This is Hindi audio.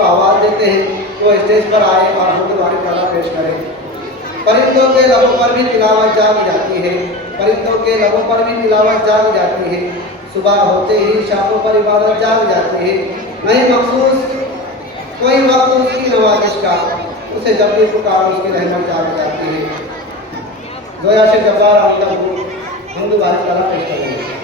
को आवाज़ देते हैं वो स्टेज पर आए और हमदवारी कला पेश करें। परिंदों के लबों पर भी तिलावत जाग जाती है, परिंदों के लबों पर भी तिलावत जाग जाती है। सुबह होते ही शाखों पर इबादत जाग जाती है। नहीं मखसूस कोई वक्त उसकी नवाजिश का, उसे जब भी पुकार उसकी रहमत जाग जाती है। जोया से जब्बार हमदवारी कला पेश करेंगे।